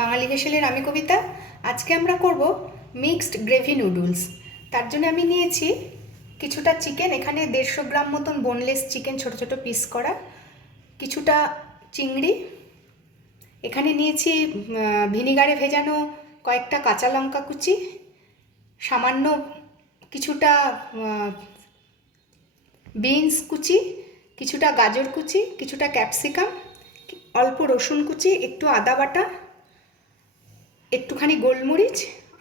বাঙালি হেসেলের আমি কবিতা। আজকে আমরা করব মিক্সড গ্রেভি নুডলস। তার জন্য আমি নিয়েছি কিছুটা চিকেন, এখানে 150 গ্রাম মতন বোনলেস চিকেন ছোট ছোট পিস করা, কিছুটা চিংড়ি, এখানে নিয়েছি ভিনিগারে ভেজানো কয়েকটা কাঁচা লঙ্কা কুচি, সামান্য কিছুটা বিনস কুচি, কিছুটা গাজর কুচি, কিছুটা ক্যাপসিকাম, অল্প রসুন কুচি, একটু আদা বাটা, একটুখানি গোলমরিচ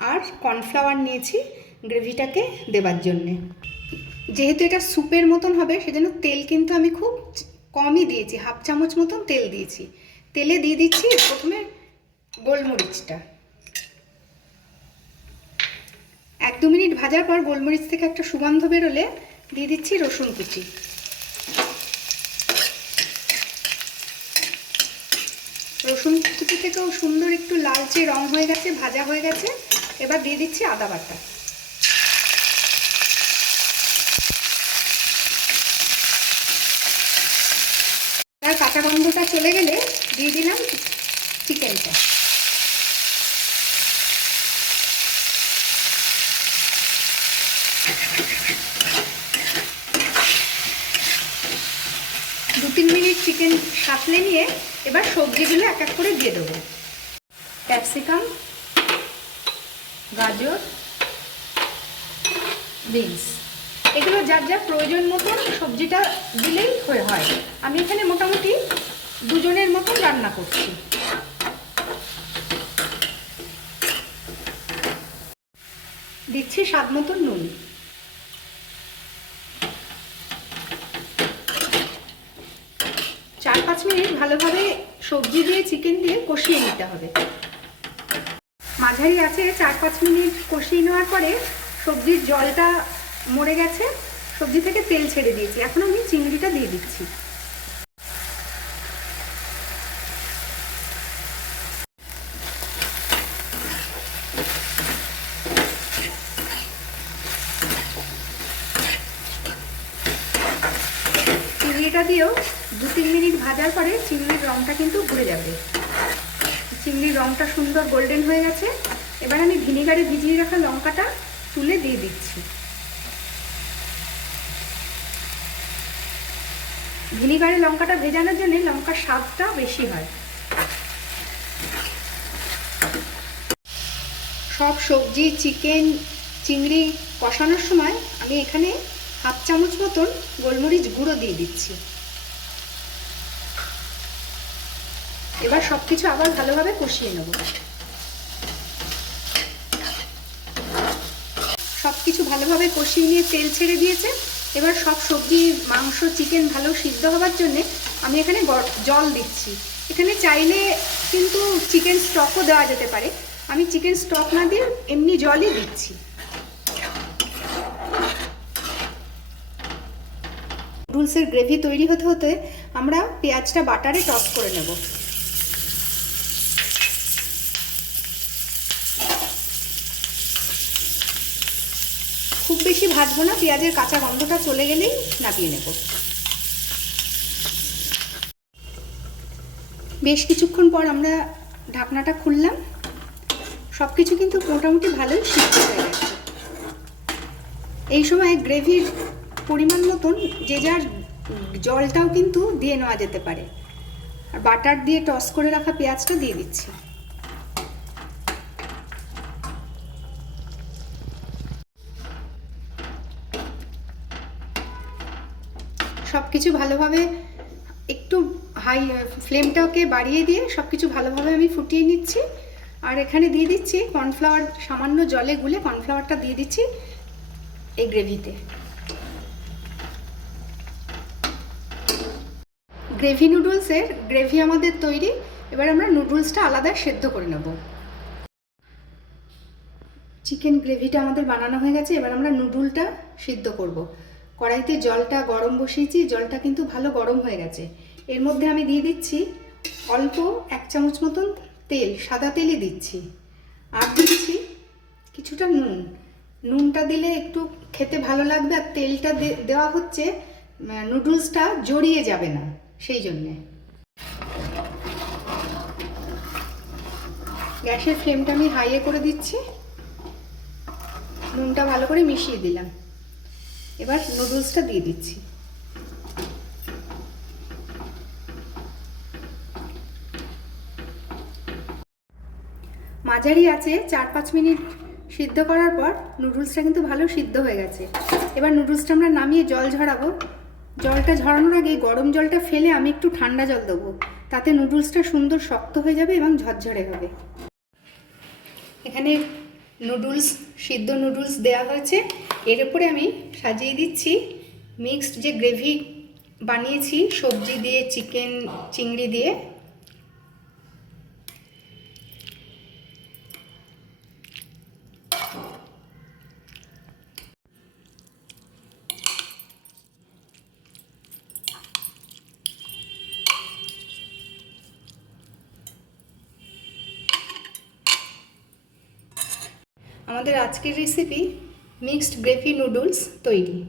আর কর্নফ্লাওয়ার নিয়েছি গ্রেভিটাকে দেবার জন্যে। যেহেতু এটা স্যুপের মতন হবে সেজন্য তেল কিন্তু আমি খুব কমই দিয়েছি, হাফ চামচ মতন তেল দিয়েছি। তেলে দিয়ে দিচ্ছি প্রথমে গোলমরিচটা, 1-2 মিনিট ভাজার পর গোলমরিচ থেকে একটা সুগন্ধ বেরোলে দিয়ে দিচ্ছি রসুন কুচি। রসুন কুচি থেকেও সুন্দর একটু লালচে রং হয়ে গেছে, ভাজা হয়ে গেছে। এবার দিয়ে দিচ্ছি আদা বাটা। তার কাঁচা গন্ধটা চলে গেলে দিয়ে দিলাম চিকেনটা। দু 3 মিনিট চিকেন সাঁতলে নিয়ে এবার সবজিগুলো এক এক করে দিয়ে দেবো। ক্যাপসিকাম, গাজর, বিনস, এগুলো যার যার প্রয়োজন মতন সবজিটা দিলেই হয়। আমি এখানে মোটামুটি 2 জনের মতন রান্না করছি। দিচ্ছি স্বাদ মতন নুন। চার 5 মিনিট ভালোভাবে সবজি দিয়ে চিকেন দিয়ে কষিয়ে নিতে হবে। মাঝারি আছে 4-5 মিনিট কষিয়ে নেওয়ার পরে সবজির জলটা মরে গেছে, সবজি থেকে তেল ছেড়ে দিয়েছি। এখন আমি চিংড়িটা দিয়ে দিচ্ছি। চিংড়িটা দিয়েও 2-3 মিনিট ভাজার পরে চিংড়ির রঙটা কিন্তু ঘুরে যাবে। চিংড়ির রঙটা সুন্দর গোল্ডেন হয়ে গেছে। এবার আমি ভিনিগারে ভিজিয়ে রাখা লঙ্কাটা তুলে দিয়ে দিচ্ছি। ভিনিগারে লঙ্কাটা ভেজানোর জন্য লঙ্কার স্বাদটা বেশি হয়। সব সবজি, চিকেন, চিংড়ি কষানোর সময় আমি এখানে হাফ চামচ মতন গোলমরিচ গুঁড়ো দিয়ে দিচ্ছি। এবার সব কিছু আবার ভালোভাবে কষিয়ে নেব। সব কিছু ভালোভাবে কষিয়ে নিয়ে তেল ছেড়ে দিয়েছে। এবার সব সবজি, মাংস, চিকেন ভালো সিদ্ধ হওয়ার জন্যে আমি এখানে জল দিচ্ছি। এখানে চাইলে কিন্তু চিকেন স্টকও দেওয়া যেতে পারে, আমি চিকেন স্টক না দিয়ে এমনি জলই দিচ্ছি। নুডলসের গ্রেভি তৈরি হতে হতে আমরা পেঁয়াজটা বাটারে টস করে নেব। খুব বেশি ভাজবো না, পেঁয়াজের কাঁচা গন্ধটা চলে গেলেই নামিয়ে নেব। বেশ কিছুক্ষণ পর আমরা ঢাকনাটা খুললাম। সব কিছু কিন্তু মোটামুটি ভালোই সিদ্ধ হয়ে গেছে। এই সময় গ্রেভির পরিমাণ মতন যে যার জলটাও কিন্তু দিয়ে নেওয়া যেতে পারে। আর বাটার দিয়ে টস করে রাখা পেঁয়াজটা দিয়ে দিচ্ছি। সব কিছু ভালোভাবে একটু হাই ফ্লেমটাকে বাড়িয়ে দিয়ে সব কিছু ভালোভাবে আমি ফুটিয়ে নিচ্ছি। আর এখানে দিয়ে দিচ্ছি কর্নফ্লাওয়ার, সামান্য জলে গুলে কর্নফ্লাওয়ারটা দিয়ে দিচ্ছি এই গ্রেভিতে। গ্রেভি নুডলসের গ্রেভি আমাদের তৈরি। এবার আমরা নুডলসটা আলাদা সেদ্ধ করে নেব। চিকেন গ্রেভিটা আমাদের বানানো হয়ে গেছে। এবার আমরা নুডলটা সিদ্ধ করব। কড়াইতে জলটা গরম বসিয়েছি, জলটা কিন্তু ভালো গরম হয়ে গেছে। এর মধ্যে আমি দিয়ে দিচ্ছি অল্প 1 চামচ মতন তেল, সাদা তেলই দিচ্ছি। আর দিচ্ছি কিছুটা নুন। নুনটা দিলে একটু খেতে ভালো লাগবে, আর তেলটা দেওয়া হচ্ছে নুডলসটা জড়িয়ে যাবে না সেই জন্যে। গ্যাসের ফ্লেমটা আমি হাইয়ে করে দিচ্ছি। নুনটা ভালো করে মিশিয়ে দিলাম। এবার নুডলসটা দিয়ে দিচ্ছি। মাঝারি আছে 4-5 মিনিট সিদ্ধ করার পর নুডলসটা কিন্তু ভালো সিদ্ধ হয়ে গেছে। এবার নুডলসটা আমরা নামিয়ে জল ঝরাবো। জলটা ঝরানোর আগে গরম জলটা ফেলে আমি একটু ঠান্ডা জল দেবো, তাতে নুডলসটা সুন্দর শক্ত হয়ে যাবে এবং ঝরঝরে হবে। এখানে নুডলস, সিদ্ধ নুডলস দেওয়া হয়েছে। এর উপরে আমি সাজিয়ে দিচ্ছি মিক্সড যে গ্রেভি বানিয়েছি সবজি দিয়ে, চিকেন, চিংড়ি দিয়ে। আমাদের আজকের রেসিপি মিক্সড গ্রেভি নুডলস তৈরি।